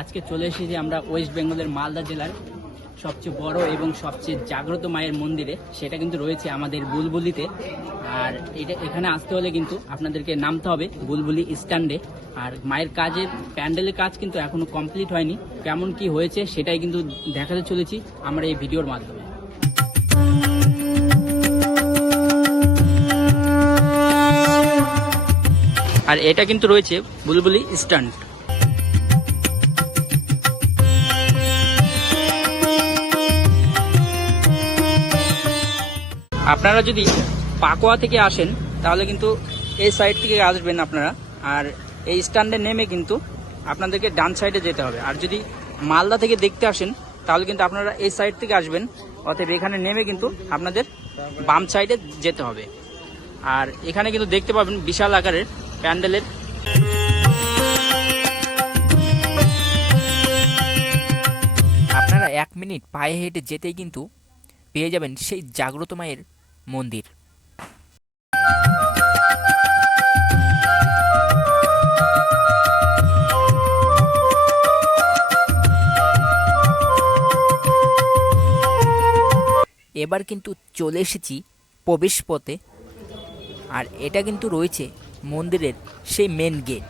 আজকে চলে এসেছি আমরা ওয়েস্ট বেঙ্গলের মালদা জেলার সবচেয়ে বড় এবং সবচেয়ে জাগ্রত মায়ের মন্দিরে। সেটা কিন্তু রয়েছে আমাদের বুলবুলিতে। আর এটা এখানে আসতে হলে কিন্তু আপনাদেরকে নামতে হবে বুলবুলি স্ট্যান্ডে। আর মায়ের কাজের প্যান্ডেলের কাজ কিন্তু এখনও কমপ্লিট হয়নি। কেমন কি হয়েছে সেটাই কিন্তু দেখাতে চলেছি আমরা এই ভিডিওর মাধ্যমে। আর এটা কিন্তু রয়েছে বুলবুলি স্ট্যান্ড। আপনারা যদি পাকোয়া থেকে আসেন, তাহলে কিন্তু এই সাইড থেকে আসবেন আপনারা। আর এই স্ট্যান্ডে নেমে কিন্তু আপনাদেরকে ডান সাইডে যেতে হবে। আর যদি মালদা থেকে দেখতে আসেন, তাহলে কিন্তু আপনারা এই সাইড থেকে আসবেন। অতএব এখানে নেমে কিন্তু আপনাদের বাম সাইডে যেতে হবে। আর এখানে কিন্তু দেখতে পাবেন বিশাল আকারের প্যান্ডেলের আপনারা এক মিনিট পায়ে হেঁটে যেতেই কিন্তু পেয়ে যাবেন সেই জাগ্রত মায়ের মন্দির। এবার কিন্তু চলে এসেছি প্রবেশ পথে। আর এটা কিন্তু রয়েছে মন্দিরের সেই মেন গেট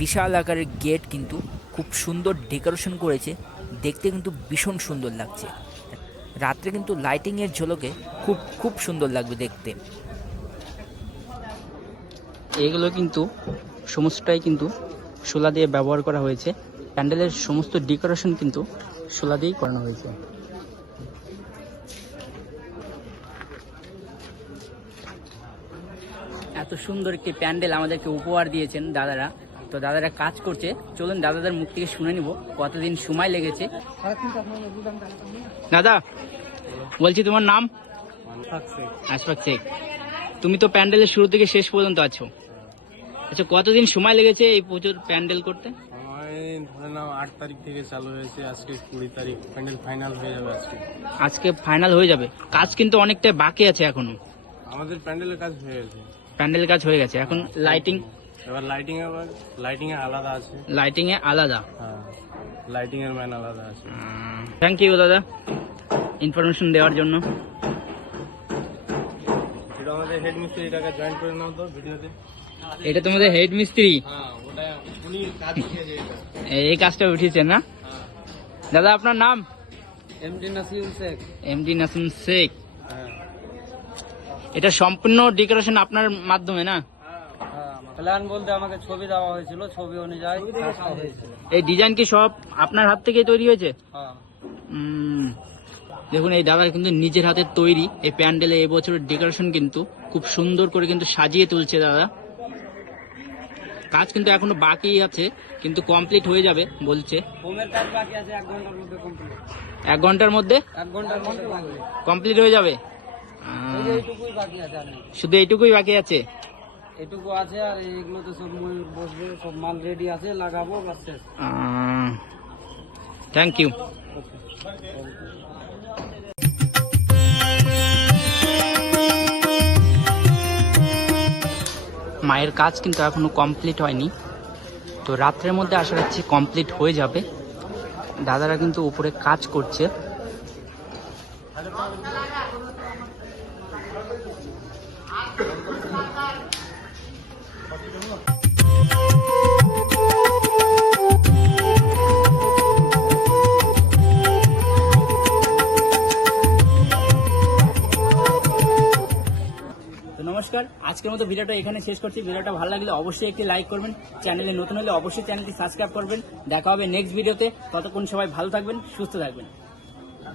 বিশাল আকারের গেট কিন্তু খুব সুন্দর ডেকোরেশন করেছে। দেখতে কিন্তু ভীষণ সুন্দর লাগছে। রাত্রে কিন্তু লাইটিংয়ের ঝলকে খুব খুব সুন্দর লাগবে দেখতে। এগুলো কিন্তু সমস্তটাই কিন্তু শোলা দিয়ে ব্যবহার করা হয়েছে। প্যান্ডেলের সমস্ত ডেকোরেশন কিন্তু শোলা দিয়েই করানো হয়েছে। এত সুন্দর একটি প্যান্ডেল আমাদেরকে উপহার দিয়েছেন দাদারা। তো দাদারা কাজ করছে। চলুন দাদাদের মুখ থেকে শুনে নিব কতদিন সময় লেগেছে। দাদা বলছি তোমার নাম? আশফাক শেখ। তুমি তো প্যান্ডেলের শুরু থেকে শেষ পর্যন্ত আছো। আচ্ছা কতদিন সময় লেগেছে এই পুজোর প্যান্ডেল করতে? আট তারিখ থেকে চালু হয়েছে। আজকে কুড়ি তারিখ প্যান্ডেল ফাইনাল হয়ে যাবে আজকে। আজকে ফাইনাল হয়ে যাবে। কাজ কিন্তু অনেকটা বাকি আছে এখনও। আমাদের প্যান্ডেলের কাজ হয়ে গেছে। প্যান্ডেল কাজ হয়ে গেছে। এখন লাইটিং এবার লাইটিং আবার লাইটিং এ আলাদা আছে। লাইটিং এ আলাদা? হ্যাঁ লাইটিং এর ম্যান আলাদা আছে। থ্যাংক ইউ দাদা ইনফরমেশন দেওয়ার জন্য। এটা আমাদের হেড মিস্ত্রিটাকে জয়েন করে নাও তো ভিডিওতে এটা তোমাদের হেড মিস্ত্রি হ্যাঁ এটা। এই কাজটা উঠিয়েছেন না? হ্যাঁ। দাদা আপনার নাম? এমডি নাসিম শেখ এমডি নাসিম শেখ এটা সম্পূর্ণ ডেকোরেশন আপনার মাধ্যমে না? প্ল্যান বলতে আমাকে ছবি দেওয়া হয়েছিল ছবি অনুযায়ী এই ডিজাইন কি সব আপনার হাত থেকেই তৈরি হয়েছে? হ্যাঁ। দেখুন এই দাদা কিন্তু নিজের হাতে তৈরি। এই প্যান্ডেলে এবছরের ডেকোরেশন কিন্তু খুব সুন্দর করে কিন্তু সাজিয়ে তুলছে দাদা। কাজ কিন্তু এখনও বাকি আছে কিন্তু কমপ্লিট হয়ে যাবে বলছে। এক ঘণ্টার মধ্যে কমপ্লিট হয়ে যাবে। শুধু এইটুকুই বাকি আছে? এটুকু আছে আর এইগুলোতে সব ময়ূর বসবে, সব মাল রেডি আছে, লাগাবো বাস থ্যাংক ইউ মায়ের কাজ কিন্তু এখনও কমপ্লিট হয়নি। তো রাত্রের মধ্যে আশা রাখছি কমপ্লিট হয়ে যাবে। দাদারা কিন্তু উপরে কাজ করছে। তো নমস্কার, আজকের মতো ভিডিওটা এখানে শেষ করছি। ভিডিওটা ভালো লাগলে অবশ্যই একটি লাইক করবেন। চ্যানেলে নতুন হলে অবশ্যই চ্যানেলটি সাবস্ক্রাইব করবেন। দেখা হবে নেক্সট ভিডিওতে। ততক্ষণ সবাই ভালো থাকবেন, সুস্থ থাকবেন।